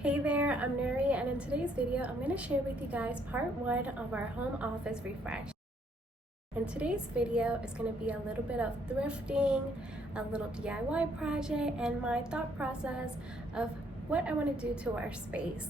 Hey there, I'm Nuri, and in today's video I'm going to share with you guys part 1 of our home office refresh. And today's video is going to be a little bit of thrifting, a little DIY project, and my thought process of what I want to do to our space.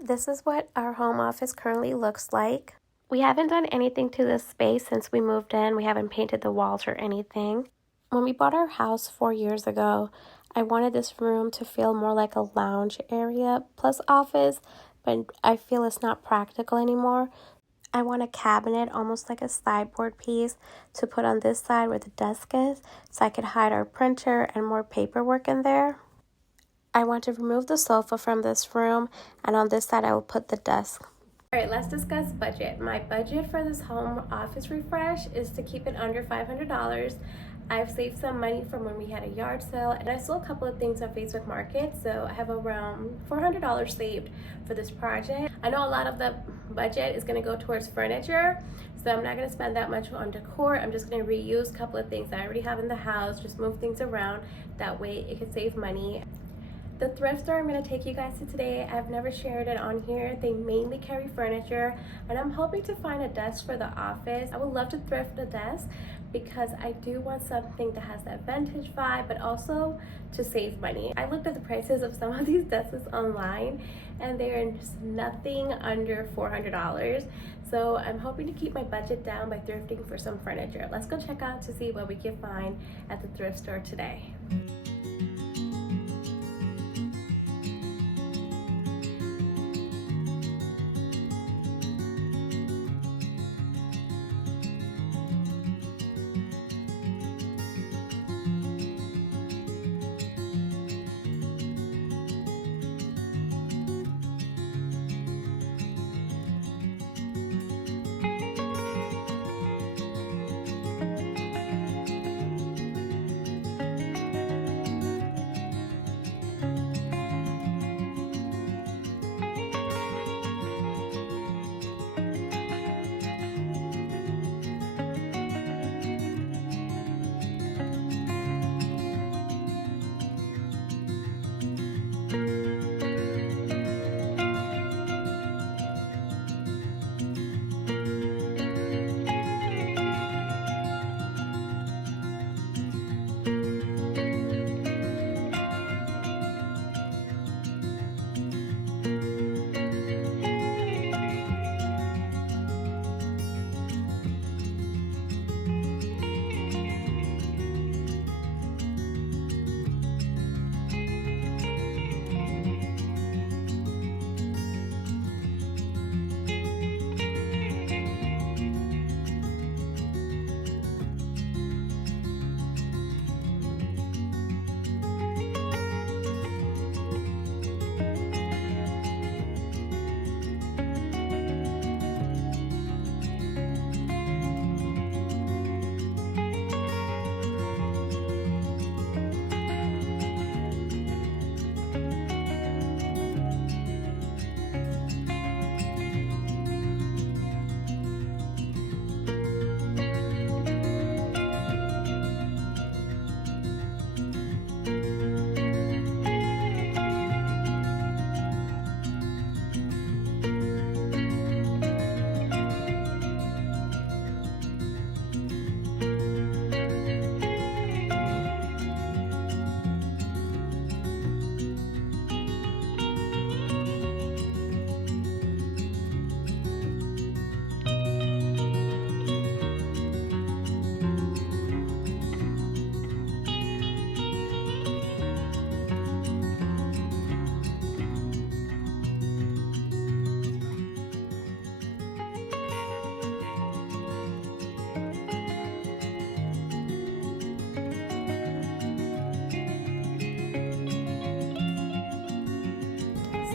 This is what our home office currently looks like. We haven't done anything to this space since we moved in. We haven't painted the walls or anything. When we bought our house 4 years ago, I wanted this room to feel more like a lounge area plus office, but I feel it's not practical anymore. I want a cabinet, almost like a sideboard piece, to put on this side where the desk is, so I could hide our printer and more paperwork in there. I want to remove the sofa from this room, and on this side I will put the desk. Alright, let's discuss budget. My budget for this home office refresh is to keep it under $500. I've saved some money from when we had a yard sale, and I sold a couple of things on Facebook Market, so I have around $400 saved for this project. I know a lot of the budget is going to go towards furniture, so I'm not going to spend that much on decor. I'm just going to reuse a couple of things that I already have in the house, just move things around. That way it can save money. The thrift store I'm going to take you guys to today, I've never shared it on here. They mainly carry furniture, and I'm hoping to find a desk for the office. I would love to thrift a desk because I do want something that has that vintage vibe, but also to save money. I looked at the prices of some of these desks online, and they're just nothing under $400. So I'm hoping to keep my budget down by thrifting for some furniture. Let's go check out to see what we can find at the thrift store today.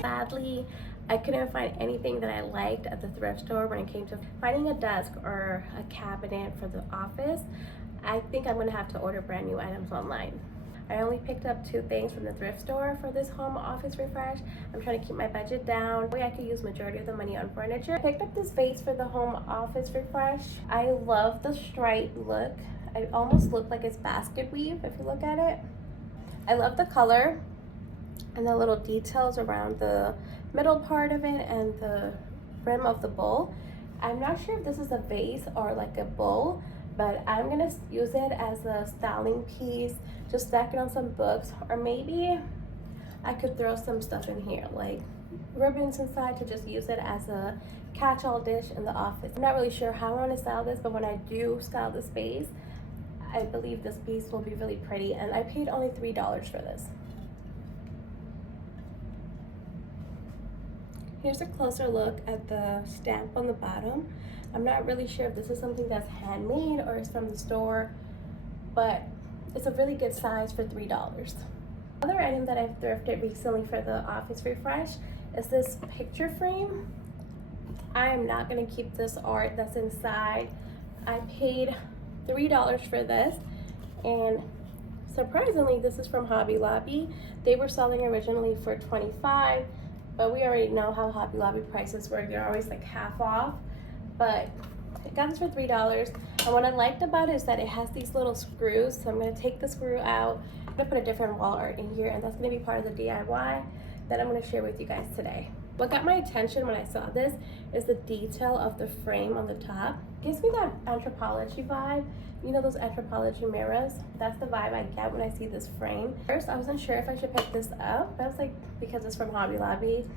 Sadly, I couldn't find anything that I liked at the thrift store when it came to finding a desk or a cabinet for the office. I think I'm going to have to order brand new items online. I only picked up 2 things from the thrift store for this home office refresh. I'm trying to keep my budget down. That way I could use majority of the money on furniture. I picked up this vase for the home office refresh. I love the stripe look. It almost looks like it's basket weave if you look at it. I love the color. and the little details around the middle part of it and the rim of the bowl. I'm not sure if this is a vase or like a bowl, but I'm gonna use it as a styling piece, just stack it on some books, or maybe I could throw some stuff in here like ribbons inside to just use it as a catch-all dish in the office. I'm not really sure how I want to style this, but when I do style the space, I believe this piece will be really pretty, and I paid only $3 for this. Here's a closer look at the stamp on the bottom. I'm not really sure if this is something that's handmade or is from the store, but it's a really good size for $3. Another item that I've thrifted recently for the office refresh is this picture frame. I am not gonna keep this art that's inside. I paid $3 for this, and surprisingly, this is from Hobby Lobby. They were selling originally for $25, but we already know how Hobby Lobby prices work. They're always like half off, but I got this for $3. And what I liked about it is that it has these little screws. So I'm gonna take the screw out. I'm gonna put a different wall art in here, and that's gonna be part of the DIY that I'm gonna share with you guys today. What got my attention when I saw this is the detail of the frame on the top. It gives me that anthropology vibe. You know those anthropology mirrors? That's the vibe I get when I see this frame. First, I wasn't sure if I should pick this up. I was like, because it's from Hobby Lobby.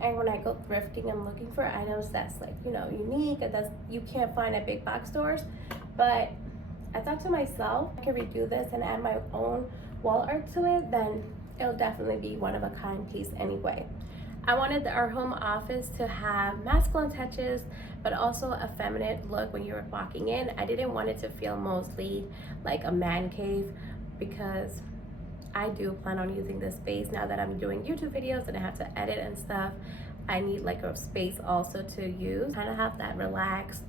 And when I go thrifting, I'm looking for items that's like, you know, unique and that you can't find at big box stores. But I thought to myself, I can redo this and add my own wall art to it, then it'll definitely be one of a kind piece anyway. I wanted our home office to have masculine touches, but also a feminine look when you were walking in. I didn't want it to feel mostly like a man cave, because I do plan on using this space now that I'm doing YouTube videos and I have to edit and stuff. I need like a space also to use, kind of have that relaxed,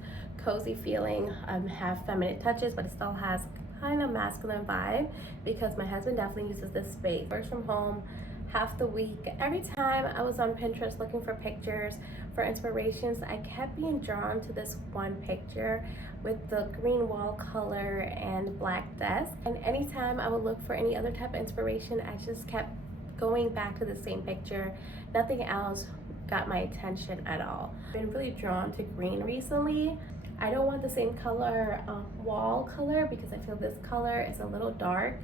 cozy feeling, have feminine touches, but it still has kind of masculine vibe, because my husband definitely uses this space. Works from home half the week. Every time I was on Pinterest looking for pictures, for inspirations, I kept being drawn to this one picture with the green wall color and black desk. And anytime I would look for any other type of inspiration, I just kept going back to the same picture. Nothing else got my attention at all. I've been really drawn to green recently. I don't want the same color wall color, because I feel this color is a little dark.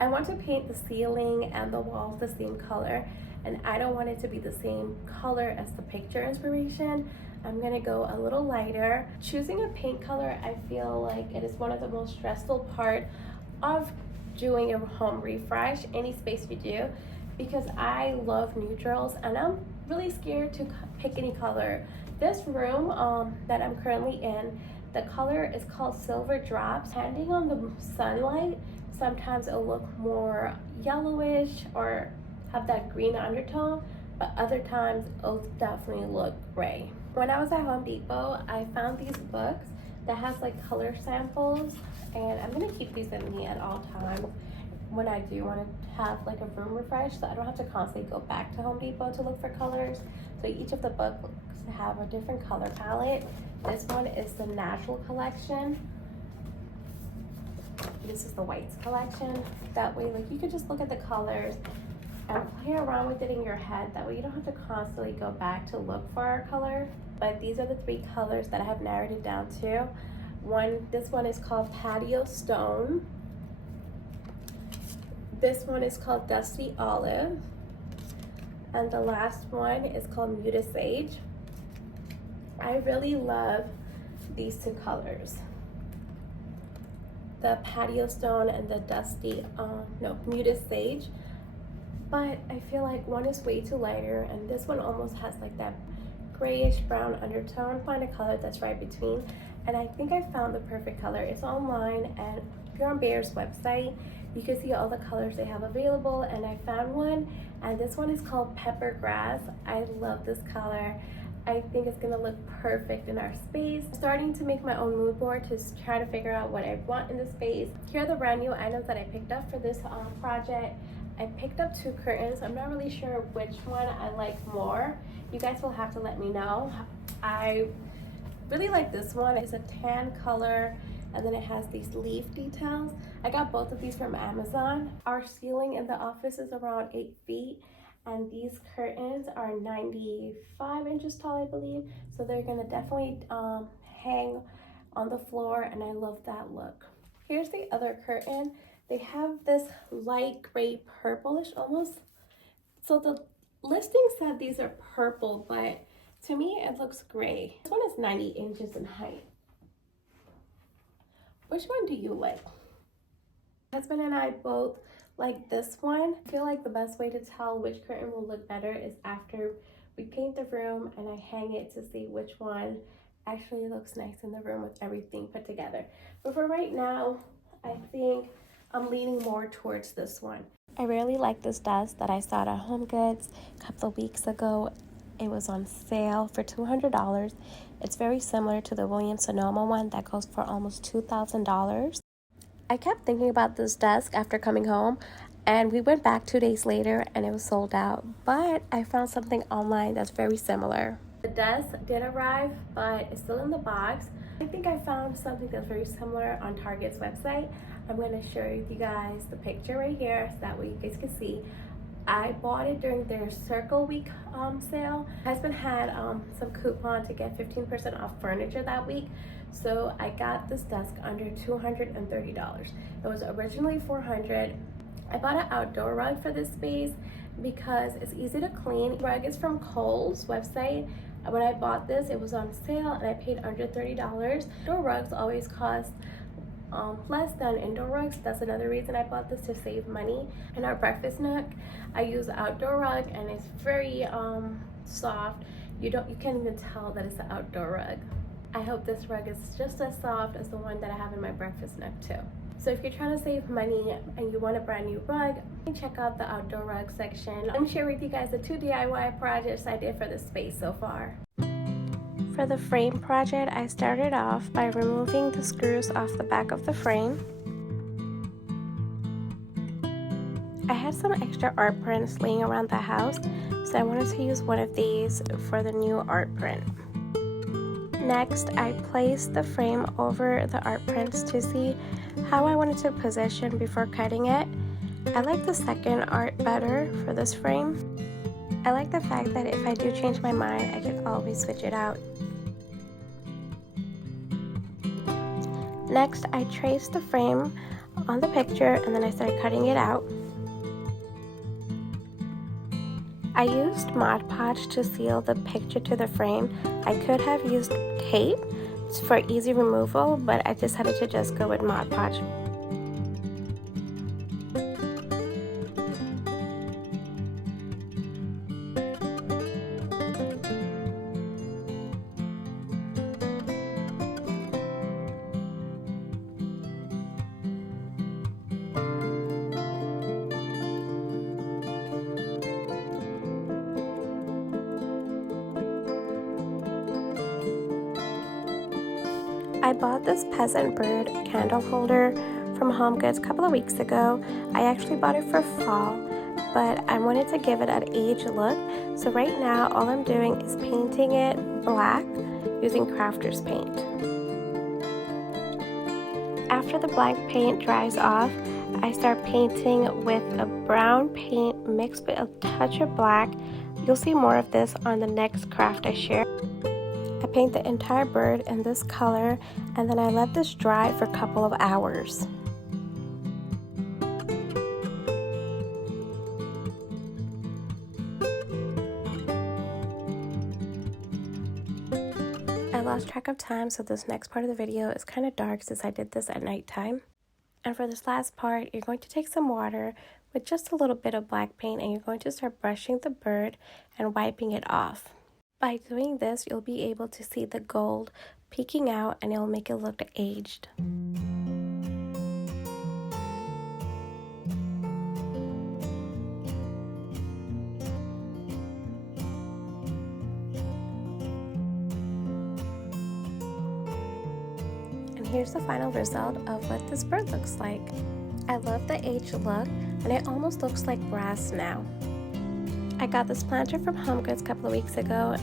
I want to paint the ceiling and the walls the same color, and I don't want it to be the same color as the picture inspiration. I'm gonna go a little lighter. Choosing a paint color, I feel like it is one of the most stressful part of doing a home refresh, any space you do, because I love neutrals and I'm really scared to pick any color. This room that I'm currently in, the color is called Silver Drops. Depending on the sunlight, sometimes it'll look more yellowish or have that green undertone, but other times it'll definitely look gray. When I was at Home Depot, I found these books that has like color samples, and I'm gonna keep these with me at all times when I do want to have like a room refresh, so I don't have to constantly go back to Home Depot to look for colors. So each of the books have a different color palette. This one is the Natural collection. This is the Whites collection. That way, like, you could just look at the colors and play around with it in your head. That way you don't have to constantly go back to look for our color. But these are the 3 colors that I have narrowed it down to. This one is called Patio Stone. This one is called Dusty Olive. And the last one is called Muted Sage. I really love these 2 colors, the Patio Stone and the Muted Sage. But I feel like one is way too lighter, and this one almost has like that grayish brown undertone. Find a color that's right between, and I think I found the perfect color. It's online, and if you're on Bayer's website, you can see all the colors they have available, and I found one, and this one is called Pepper Grass. I love this color. I think it's gonna look perfect in our space. I'm starting to make my own mood board to try to figure out what I want in the space. Here are the brand new items that I picked up for this project. I picked up 2 curtains. I'm not really sure which one I like more. You guys will have to let me know. I really like this one. It's a tan color, and then it has these leaf details. I got both of these from Amazon. Our ceiling in the office is around 8 feet, and these curtains are 95 inches tall, I believe. So they're gonna definitely hang on the floor, and I love that look. Here's the other curtain. They have this light gray purplish almost. So the listing said these are purple, but to me it looks gray. This one is 90 inches in height. Which one do you like? My husband and I both like this one. I feel like the best way to tell which curtain will look better is after we paint the room and I hang it to see which one actually looks nice in the room with everything put together. But for right now, I think I'm leaning more towards this one. I really like this desk that I saw at HomeGoods a couple of weeks ago. It was on sale for $200. It's very similar to the Williams-Sonoma one that goes for almost $2,000. I kept thinking about this desk after coming home, and we went back 2 days later and it was sold out. But I found something online that's very similar. The desk did arrive, but it's still in the box. I think I found something that's very similar on Target's website. I'm going to share with you guys the picture right here so that way you guys can see. I bought it during their Circle Week sale. My husband had some coupon to get 15% off furniture that week. So I got this desk under $230. It was originally $400. I bought an outdoor rug for this space because it's easy to clean. The rug is from Kohl's website. When I bought this, it was on sale and I paid under $30. Outdoor rugs always cost less than indoor rugs. That's another reason I bought this, to save money. In our breakfast nook, I use the outdoor rug and it's very soft. You can't even tell that it's an outdoor rug. I hope this rug is just as soft as the one that I have in my breakfast nook too. So if you're trying to save money and you want a brand new rug, check out the outdoor rug section. Let me share with you guys the 2 DIY projects I did for this space so far. For the frame project, I started off by removing the screws off the back of the frame. I had some extra art prints laying around the house, so I wanted to use one of these for the new art print. Next, I placed the frame over the art prints to see how I wanted to position before cutting it. I like the second art better for this frame. I like the fact that if I do change my mind, I can always switch it out. Next, I traced the frame on the picture and then I started cutting it out. I used Mod Podge to seal the picture to the frame. I could have used tape for easy removal, but I decided to just go with Mod Podge. I bought this peasant bird candle holder from HomeGoods a couple of weeks ago. I actually bought it for fall, but I wanted to give it an age look. So right now, all I'm doing is painting it black using crafter's paint. After the black paint dries off, I start painting with a brown paint mixed with a touch of black. You'll see more of this on the next craft I share. I paint the entire bird in this color and then I let this dry for a couple of hours. I lost track of time, so this next part of the video is kind of dark since I did this at nighttime. And for this last part, you're going to take some water with just a little bit of black paint and you're going to start brushing the bird and wiping it off. By doing this, you'll be able to see the gold peeking out and it'll make it look aged. And here's the final result of what this bird looks like. I love the aged look and it almost looks like brass now. I got this planter from HomeGoods a couple of weeks ago.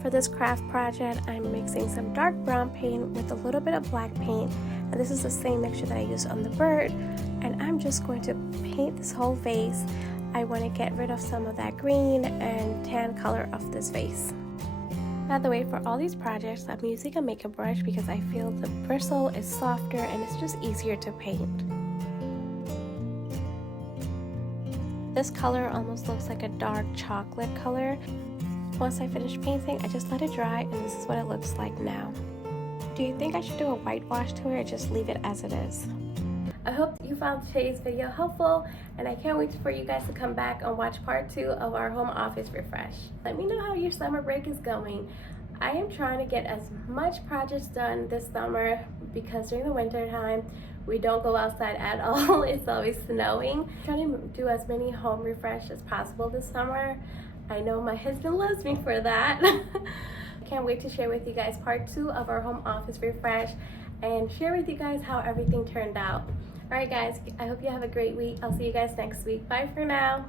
For this craft project, I'm mixing some dark brown paint with a little bit of black paint, and this is the same mixture that I used on the bird, and I'm just going to paint this whole vase I want to get rid of some of that green and tan color of this vase. By the way, for all these projects, I'm using a makeup brush because I feel the bristle is softer and it's just easier to paint. This color almost looks like a dark chocolate color. Once I finish painting, I just let it dry and this is what it looks like now. Do you think I should do a whitewash to it or just leave it as it is? I hope you found today's video helpful, and I can't wait for you guys to come back and watch part 2 of our home office refresh. Let me know how your summer break is going. I am trying to get as much projects done this summer because during the winter time, we don't go outside at all. It's always snowing. I'm trying to do as many home refresh as possible this summer. I know my husband loves me for that. I can't wait to share with you guys part 2 of our home office refresh and share with you guys how everything turned out. Alright guys, I hope you have a great week. I'll see you guys next week. Bye for now.